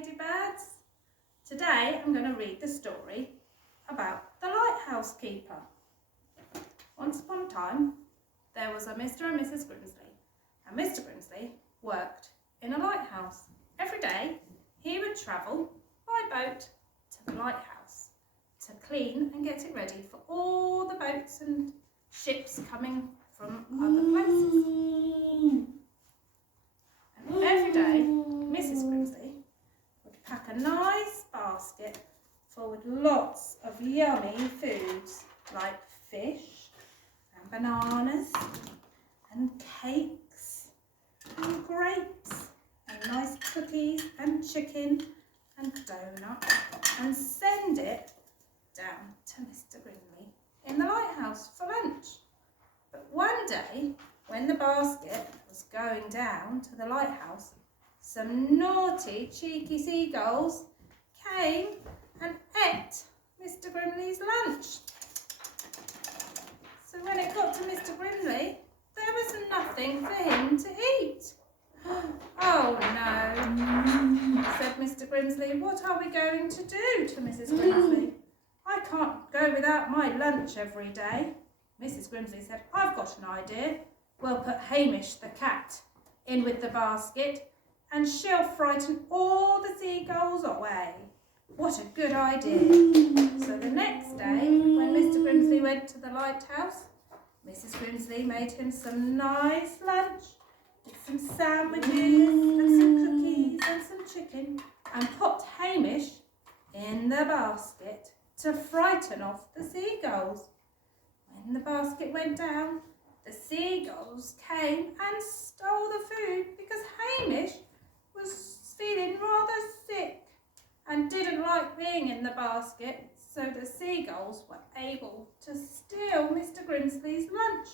Ladybirds. Today I'm going to read the story about the lighthouse keeper. Once upon a time there was a Mr. and Mrs. Grimsley, and Mr. Grimsley worked in a lighthouse. Every day he would travel by boat to the lighthouse to clean and get it ready for all the boats and ships coming from other places. And every day Mrs. Grimsley would pack a nice basket full with lots of yummy foods like fish and bananas and cakes and grapes and nice cookies and chicken and donuts, and send it down to Mr. Grimsley in the lighthouse for lunch. But one day, when the basket was going down to the lighthouse, some naughty, cheeky seagulls came and ate Mr. Grimsley's lunch. So when it got to Mr. Grimsley, there was nothing for him to eat. Oh no, said Mr. Grimsley. What are we going to do to Mrs. Grimsley? I can't go without my lunch every day. Mrs. Grimsley said, I've got an idea. We'll put Hamish the cat in with the basket and she'll frighten all the seagulls away. What a good idea. So the next day, when Mr. Grimsley went to the lighthouse, Mrs. Grimsley made him some nice lunch, with some sandwiches and some cookies and some chicken, and popped Hamish in the basket to frighten off the seagulls. When the basket went down, the seagulls came and stole the food because Hamish was feeling rather sick and didn't like being in the basket, so the seagulls were able to steal Mr. Grimsley's lunch.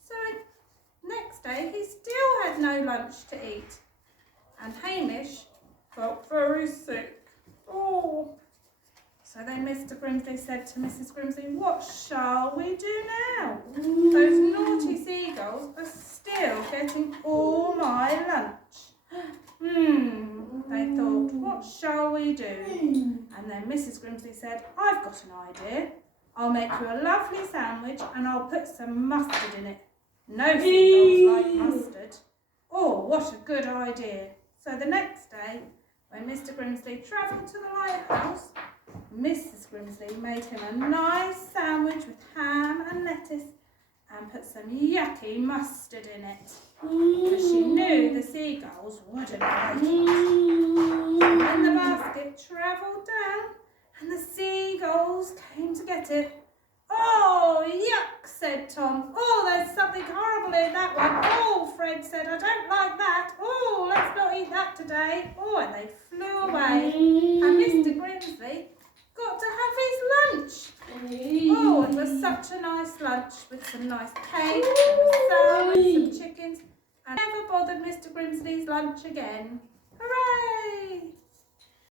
So next day he still had no lunch to eat, and Hamish felt very sick. Oh! So then Mr. Grimsley said to Mrs. Grimsley, what shall we do now? Those naughty seagulls are still getting all my lunch. They thought, what shall we do? And then Mrs. Grimsley said, I've got an idea. I'll make you a lovely sandwich and I'll put some mustard in it. No seagulls like mustard. Oh, what a good idea. So the next day, when Mr. Grimsley travelled to the lighthouse, Mrs. Grimsley made him a nice sandwich with ham and lettuce and put some yucky mustard in it, because she knew the seagulls wouldn't like it. So when the basket travelled down and the seagulls came to get it, oh, yuck, said Tom. Oh, there's something horrible in that one. Oh, Fred said, I don't like that. Oh, let's not eat that today. Oh, and they flew away. And Mr. Grimsley got to have his lunch. Oh, it was such a nice lunch with some nice cake, some salad, some chickens, and never bothered Mr. Grimsley's lunch again. Hooray!